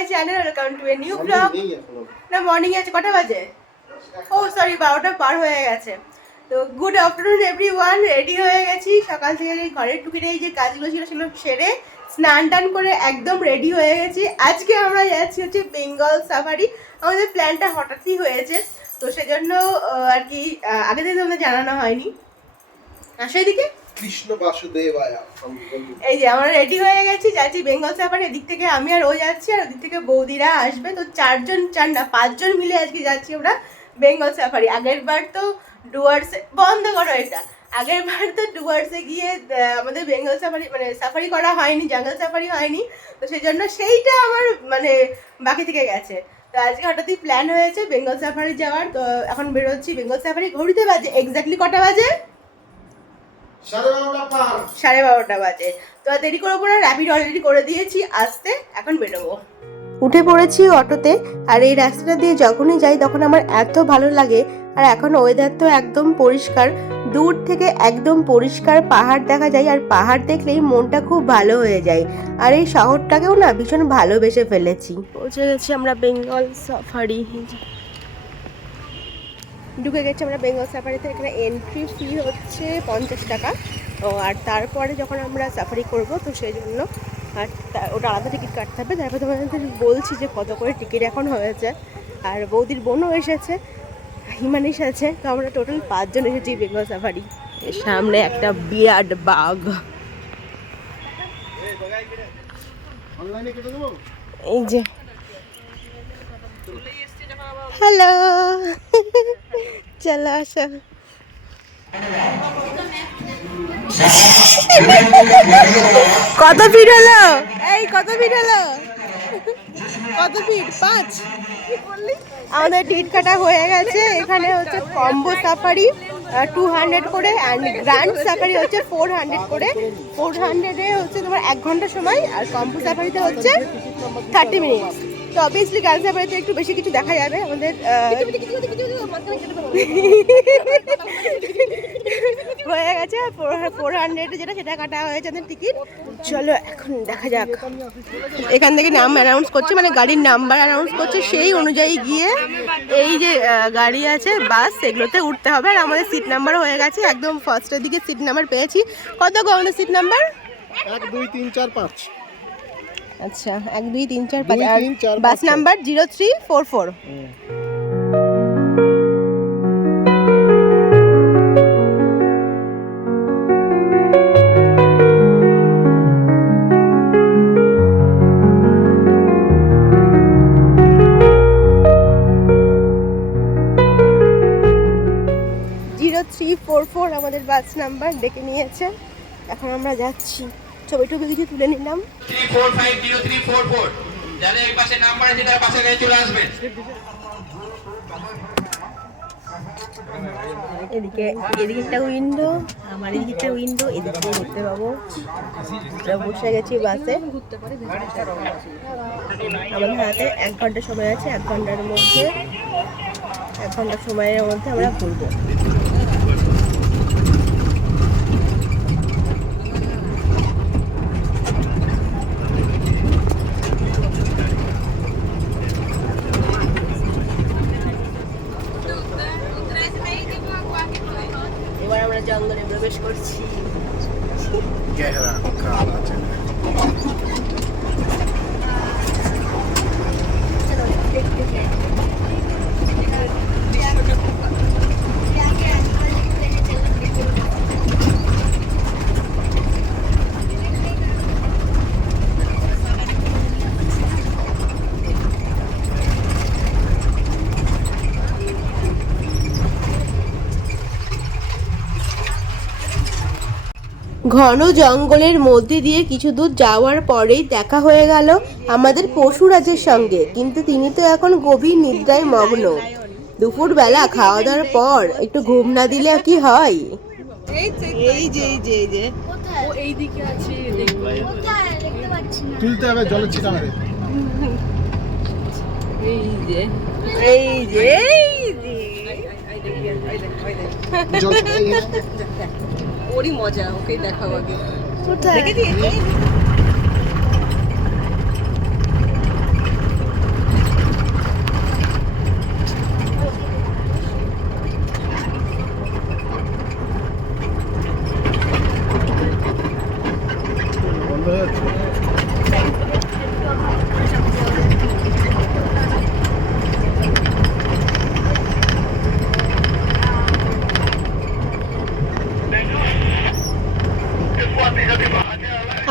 My channel, welcome to a new blog. না morning আছে, কটা বাজে? ও সরি, 12টা পার হয়ে গেছে। তো গুড আফটারনুন এভরিওয়ান। রেডি হয়ে গেছি সকাল থেকে, এই ঘরের টুকিটাই যে কাজগুলো ছিল সেগুলো সেরে স্নান টান করে একদম রেডি হয়ে গেছি। আজকে আমরা যাচ্ছি হচ্ছে বেঙ্গল সাফারি। আমাদের প্ল্যানটা হঠাৎই হয়েছে, তো সেজন্য আর কি আগে থেকে আমাদের জানানো হয়নি। আসো এদিকে। কৃষ্ণ বাসুদেবায়। এই যে আমরা রেডি হয়ে গেছি, যাচ্ছি বেঙ্গল সাফারি। এদিক থেকে আমি আর ও যাচ্ছি, আর ওদিক থেকে বৌদিরা আসবে। তো 5জন মিলে আজকে যাচ্ছি আমরা বেঙ্গল সাফারি। আগের বার তো ডুয়ার্সে, বন্ধ করো এটা, আগের বার তো ডুয়ার্সে গিয়ে আমাদের বেঙ্গল সাফারি মানে সাফারি করা হয়নি, জঙ্গল সাফারি হয়নি। তো সেই জন্য সেইটা আমার মানে বাকি থেকে গেছে। তো আজকে হঠাৎই প্ল্যান হয়েছে বেঙ্গল সাফারি যাওয়ার। তো এখন বেরোচ্ছি বেঙ্গল সাফারি। ঘড়িতে বাজে এক্স্যাক্টলি কটা বাজে? 12:30 বাজে। তো আর দেরি করবো না, র্যাপিড অলরেডি করে দিয়েছি, আসতে এখন বেরোবো। উঠে পড়েছি অটোতে। আর এই রাস্তাটা দিয়ে যখনই যাই তখন আমার এত ভালো লাগে। আর এখন ওয়েদার তো একদম পরিষ্কার, দূর থেকে একদম পরিষ্কার পাহাড় দেখা যায়। আর পাহাড় দেখলেই মনটা খুব ভালো হয়ে যায়। আর এই শহরটাকেও না ভীষণ ভালোবেসে ফেলেছি। পৌঁছে গেছি আমরা বেঙ্গল সাফারি। ঢুকে গেছি আমরা বেঙ্গল সাফারিতে। এখানে এন্ট্রি ফি হচ্ছে 50 টাকা। আর তারপরে যখন আমরা সাফারি করব তো সেই জন্য আর ওটা আলাদা টিকিট কাটতে হবে। তারপর তোমাদের বলছি যে কত করে টিকিট এখন হয়েছে। আর বৌদির বোনও এসেছে, হিমানিশ আছে। তো আমরা টোটাল 5 জন এসেছি বেঙ্গল সাফারি। এর সামনে একটা বিরাট বাঘ। এই যে হ্যালো, চলো আসো। কত ফিট হলো? এই কত ফিট হলো? কত ফিট? 5। আমাদের টিকিট কাটা হয়ে গেছে। এখানে হচ্ছে কম্বো সাফারি 200 করে, অ্যান্ড গ্র্যান্ড সাফারি হচ্ছে 400 করে। 400-এ হচ্ছে তোমার 1 ঘন্টা সময়, আর কম্বো সাফারিতে হচ্ছে 30 মিনিট। তো অবভিয়াসলি গার্লস সাফারিতে একটু বেশি কিছু দেখা যাবে। আমাদের হয়ে গেছে 400 যেটা, সেটা কাটা হয়েছে আমাদের টিকিট। চলো এখন দেখা যাক। এখান থেকে নাম অ্যানাউন্স করছে, মানে গাড়ির নাম্বার অ্যানাউন্স করছে। সেই অনুযায়ী গিয়ে এই যে গাড়ি আছে বাস, সেগুলোতে উঠতে হবে। আর আমাদের সিট নাম্বার হয়ে গেছে, একদম ফার্স্টের দিকে সিট নাম্বার পেয়েছি। কত গো আমাদের সিট নাম্বার? 1 2 3 4 5। আচ্ছা 1 2 3 4 5। আর বাস নাম্বার 0344। 0344 আমাদের বাস নাম্বার ডেকে নিয়েছে। এখন আমরা যাচ্ছি, ছবি টবি কিছু তুলে নিলাম। 3450344 যাদের এই পাশে নাম্বার আছে তারা পাশে গিয়ে চলে আসবেন। এদিকে একটা উইন্ডো, আমার এদিকে একটা উইন্ডো, এদিকে দেখতে পাবো। আমরা বসে গেছি বাসে। আমাদের হাতে 1 ঘন্টা সময় আছে। 1 ঘন্টার সময়ের মধ্যে আমরা ঘুরবো। এবার আমরা জঙ্গলে প্রবেশ করছি। ঘন জঙ্গলের মধ্যে দিয়ে কিছু দূর যাওয়ার পরেই দেখা হয়ে গেল আমাদের পশুরাজের সঙ্গে। কিন্তু তিনি তো এখন গভীর নিদ্রায় মগ্ন। দুপুরবেলা খাওয়া দাওয়ার পর একটু ঘুম না দিলে কি হয়? এই যে ও এই দিকে আছে, দেখতে পাচ্ছি না। তুলতে হবে, জলের ছিটা মেরে। এই যে ওরই মজা, ওকে দেখাও আগে। দেখেছি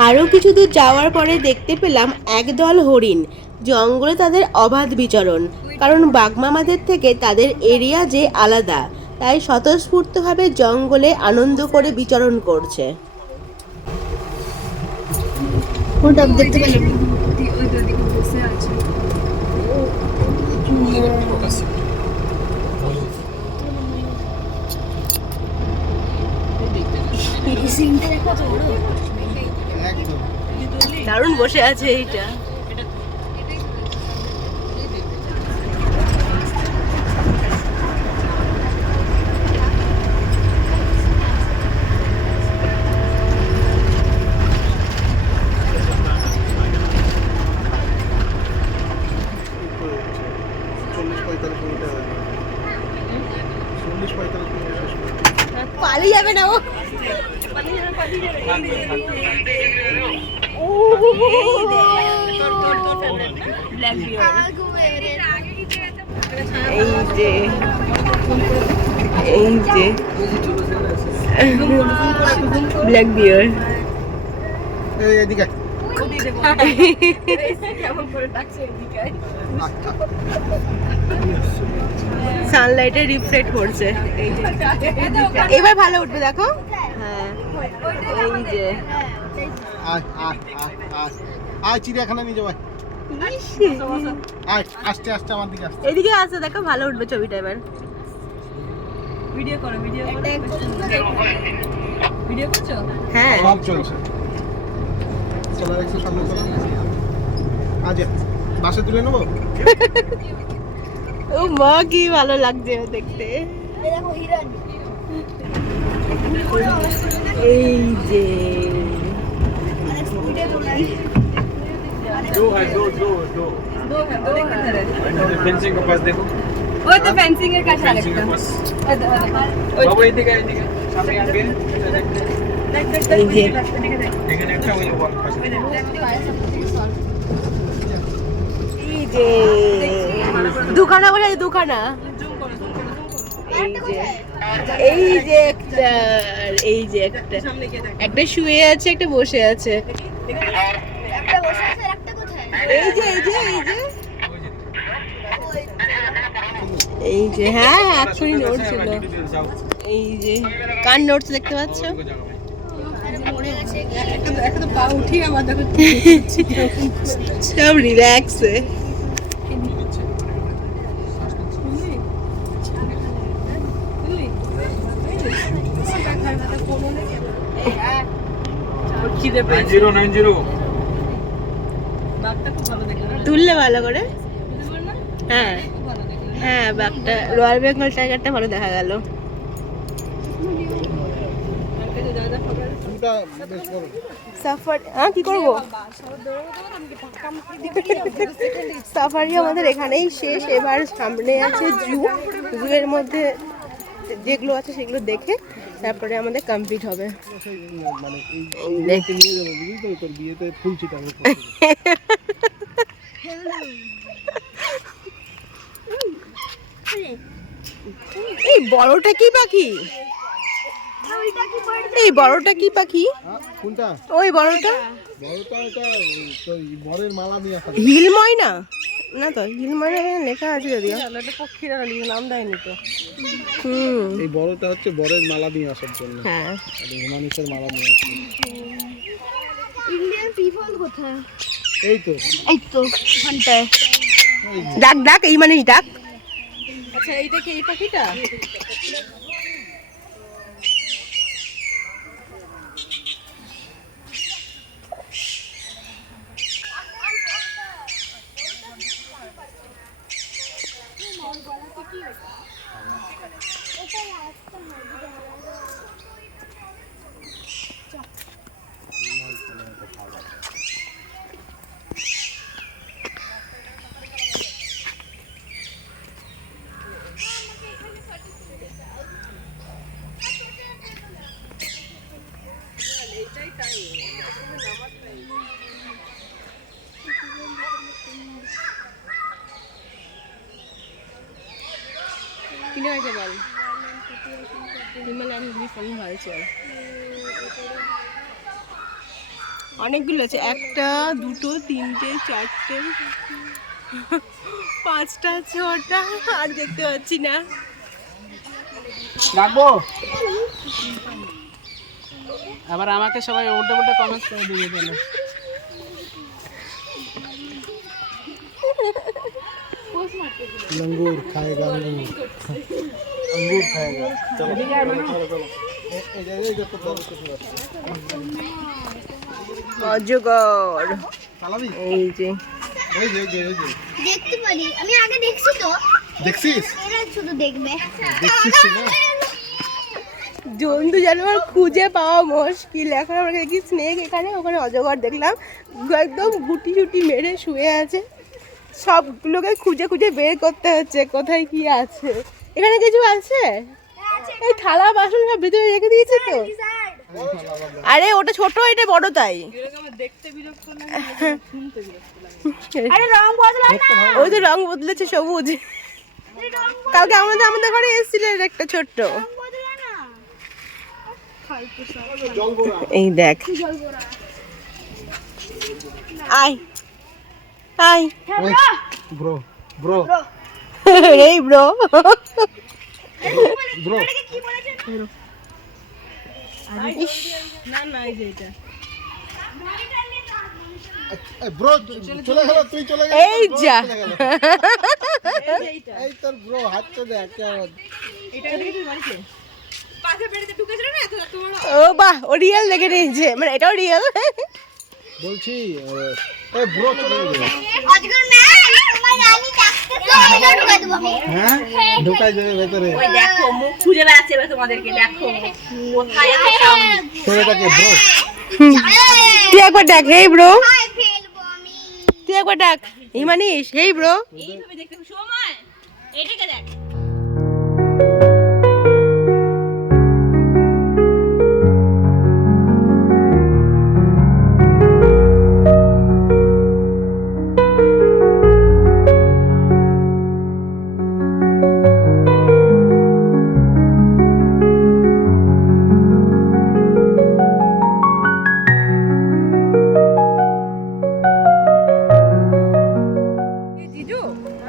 আরও কিছু দূর যাওয়ার পরে দেখতে পেলাম একদল হরিণ। জঙ্গলে তাদের অবাধ বিচরণ, কারণ বাঘমামাদের থেকে তাদের এরিয়া যে আলাদা, তাই স্বতঃস্ফূর্তভাবে জঙ্গলে আনন্দ করে বিচরণ করছে। ওটা দেখতে পেলাম ওই তো দিকে বসে আছে সিনটা দেখো তো বড় একদম দারুণ বসে আছে এইটা। পালিয়ে যাবে না ও। এই যে ব্ল্যাক বিয়ার। এদিকে সানলাইটে রিফ্লেক্ট করছে। এবার ভালো উঠবে দেখো। হ্যাঁ এই যে আয় আয় আয় আয় আয় চিড়িয়াখানা নিয়ে যাও আয় আস্তে আস্তে আমার দিকে আসতে এদিকে আসো, দেখো ভালো উঠবে ছবিটা এবার। ভিডিও করো ভিডিও করছো? হ্যাঁ সব চলছে চলো একটু সামনে চলো আজ বাসে তুলে নেবো ও মা কি ভালো লাগছে ও দেখতে। এই যে दो है दो फेंसिंग के पास देखो ওই তো ফেন্সিং এর কাছে फेंसिंग के আরেকটা पास বাবা এদিকে সামনে আসবে এই যে এখানে একটা ওই ওয়াল পাশে এই যে দুখানা বলে দুখানা। এই যে একটা, এই যে একটা, একটা শুয়ে আছে একটা বসে আছে। এই যে এই যে এই যে এই যে হ্যাঁ এখনই নড়ছিল। এই যে কার নড়ছে দেখতে পাচ্ছ? একটা পা উঠিয়ে আবার দেখো সব রিল্যাক্সে। খিদে পেয়েছে 9090 বাঘটা খুব ভালো দেখলাম তুললে ভালো করে। হ্যাঁ হ্যাঁ বাঘটা রয়্যাল বেঙ্গল টাইগারটা ভালো দেখা গেল। চুলটা বেশ বড় সাফারি হ্যাঁ কি করবো, সাফারি আমাদের এখানেই শেষ। এবার সামনে আছে জু, জুয়ের মধ্যে যেগুলো আছে সেগুলো দেখে তারপরে আমাদের কমপ্লিট হবে। মানে এই দেখতে নিয়ে যাবো বুঝলি তো তোর বিয়েতে ফুল ছিটাবো এই বড়টা কি পাখি? এই বড়টা কি পাখি? কোনটা ওই বড়টা বড়টা এটা তো বরের মালা নিয়ে আসা হিল ময়না না তো? হিল ময়না লেখা আছে যদিও, এটা পক্ষীরা নাম দেয়নি তো। এই বড়টা হচ্ছে বরের মালা নিয়ে আসার জন্য। হ্যাঁ আর এই মানুষের মালা নিয়ে আসছে ইন্ডিয়ান পিপল কোথায়? এই তো এই তো ওখানটায় ডাক ডাক এই মানে ডাক। আচ্ছা এইটা কি এই পাখিটা? কিনে হয়েছে বল হিমালয়ান গ্রিফন ভালচার অনেকগুলো আছে 1টা 2টো 3টে 4টে 5টা 6টা আর দেখতে পাচ্ছি না রাখবো আবার আমাকে সবাই উল্টো উল্টো কমেন্টস করে দিয়ে দিল लंगूर खाएगा अंगूर खाएगा चलो चलो অজগর চালাবি এই যে ওই যে দেখতে পারি আমি আগে দেখছি তো দেখছিস এরা শুধু দেখবে দেখছিস না জন্তু জানোয়ার খুঁজে পাওয়া মুশকিল এখন আমরা দেখি স্নেক এখানে ওখানে অজগর দেখলাম একদম গুটি গুটি মেরে শুয়ে আছে সবগুলোকে খুঁজে খুঁজে বের করতে হচ্ছে কোথায় কি আছে এখানে কিছু আছে এই থালা বাসন সব ভিতরে রেখে দিয়েছে তো আরে ওটা ছোট এটা বড় তাই আরে রং বদলায় না ওই তো রং বদলেছে সবুজ কালকে আমাদের ঘরে এসেছিল একটা ছোট্ট রং বদলায় না এই দেখ আয় আয় ব্রো ব্রো এই ব্রো ব্রো কি বলেছেন না না এই যে এটা ব্রো চলে গেল তুই চলে গেল এই যা এই তোর ব্রো হাত তো দেখ কেমন ও বাহ ও রিয়েল দেখে নিয়েছে মানে এটাও রিয়েল বলছি এই ব্রো চলে গেল অজগর না তোমার রানী ডাকতেছে এটা ঢুকাই দেব আমি হ্যাঁ ঢুকাই দেবে ভেতরে দেখো মুখ খুঁজে বেড়াচ্ছে এবার তোমাদেরকে দেখো কোথায় আছে সামনে ছেলেটাকে ব্রো তুই একবার ডাক হেই ব্রো খাই ফেলবো আমি তুই একবার ডাক হিমানিশ হেই ব্রো এইভাবে দেখতে সময় এটাকে দেখ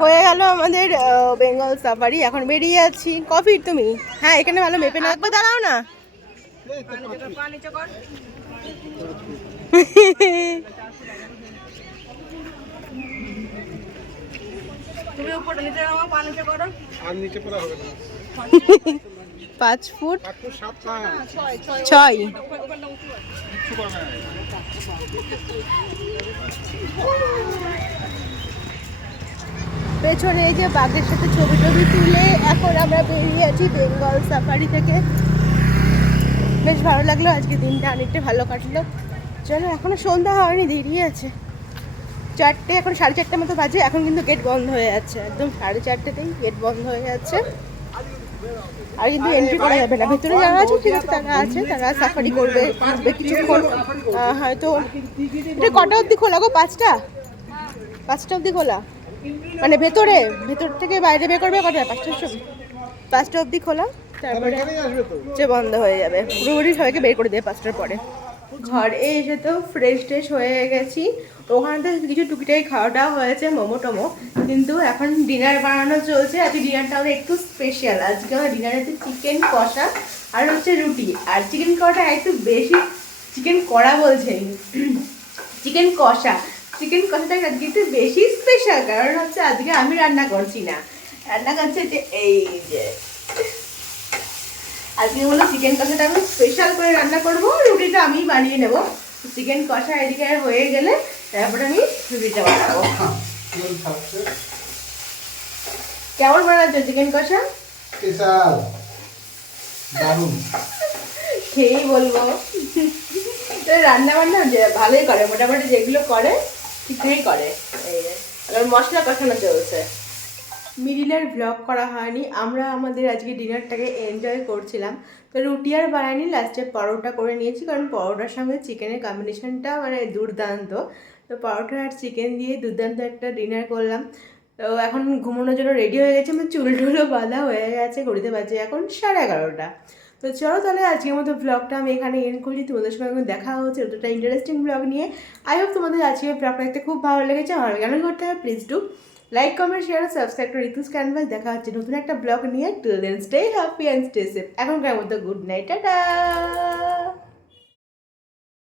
হয়ে গেল আমাদের বেঙ্গল সাফারি এখন বেরিয়ে যাচ্ছি কফি তুমি হ্যাঁ এখানে ভালো মেপে না একবার দাঁড়াও না তুমি উপরে নিচে নামো পা নিচে করো আর নিচে পড়া হবে না 5 ফুট 7 না 6 কিছু করবে না পেছনে এই যে বাঘের সাথে ছবি টবি তুলে এখন আমরা বেরিয়ে আছি বেঙ্গল সাফারি থেকে বেশ ভালো লাগলো আজকে দিনটা অনেকটা ভালো কাটলো চলো এখনো সন্ধ্যা হয়নি দেরি আছে 4টে এখন 4:30 মতো বাজে এখন কিন্তু গেট বন্ধ হয়ে যাচ্ছে একদম 4:30তেই গেট বন্ধ হয়ে যাচ্ছে আর কিন্তু এন্ট্রি করা যাবে না ভেতরে যারা আছে ঠিক আছে তারা সাফারি করবে কিছুক্ষণ হয়তো এটা কটা অবধি খোলা গো 5টা অবধি খোলা মানে ভেতর থেকে বাইরে বের করবে কটা 5টা অবধি খোলা তারপরে যে বন্ধ হয়ে যাবে পুরোপুরি সবাইকে বের করে দেবে 5টার পরে ঘরে এসে তো ফ্রেশ হয়ে গেছি ওখানে তো কিছু টুকিটাকি খাওয়া দাওয়া হয়েছে মোমো টোমো কিন্তু এখন ডিনার বানানো চলছে আজকে ডিনারটা আমাদের একটু স্পেশাল আজকে আমার ডিনারে হচ্ছে চিকেন কষা আর হচ্ছে রুটি আর চিকেন কষাটা একটু বেশি চিকেন কড়া বলছে চিকেন কষাটা আজকে একটু বেশি স্পেশাল কারণ হচ্ছে আজকে আমি রান্না করছি না রান্না করছে যে এই যে আজকে হলো চিকেন কষাটা আমি স্পেশাল করে রান্না করবো রুটিটা আমি বানিয়ে নেব চিকেন কষা এদিকে হয়ে গেলে তারপরে আমি রুটিটা বানাবো কেমন বানাচ্ছ চিকেন কষা স্পেশাল দারুণ খেয়েই বলবো রান্না বান্না ভালোই করে মোটামুটি যেগুলো করে ঠিকঠাকই করে এই আর মশলা কষানো চলছে মিডিলের ব্লগ করা হয়নি আমরা আমাদের আজকে ডিনারটাকে এনজয় করছিলাম তো রুটি আর বানাইনি লাস্টে পরোটা করে নিয়েছি কারণ পরোটার সঙ্গে চিকেনের কম্বিনেশনটা মানে দুর্দান্ত তো পরোটা আর চিকেন দিয়ে দুর্দান্ত একটা ডিনার করলাম তো এখন ঘুমানোর জন্য রেডি হয়ে গেছে, আমার চুল টুলও বাঁধা হয়ে গেছে, ঘড়িতে বাজে এখন 11:30। তো চলো তাহলে আজকের মতো ব্লগটা আমি এখানে এন্ড করছি। তোমাদের সঙ্গে এখন দেখা হচ্ছে ওটা ইন্টারেস্টিং ব্লগ নিয়ে। আই হোপ তোমাদের আজকের ব্লগটা দেখতে খুব ভালো লেগেছে। আমার কেন করতে হবে, please do like, comment, share, subscribe করে ঋতুস ক্যানভাস। দেখা হচ্ছে নতুন একটা ব্লগ নিয়ে। Till then stay happy and stay safe. এখনকার মতো গুড নাইট, টাটা।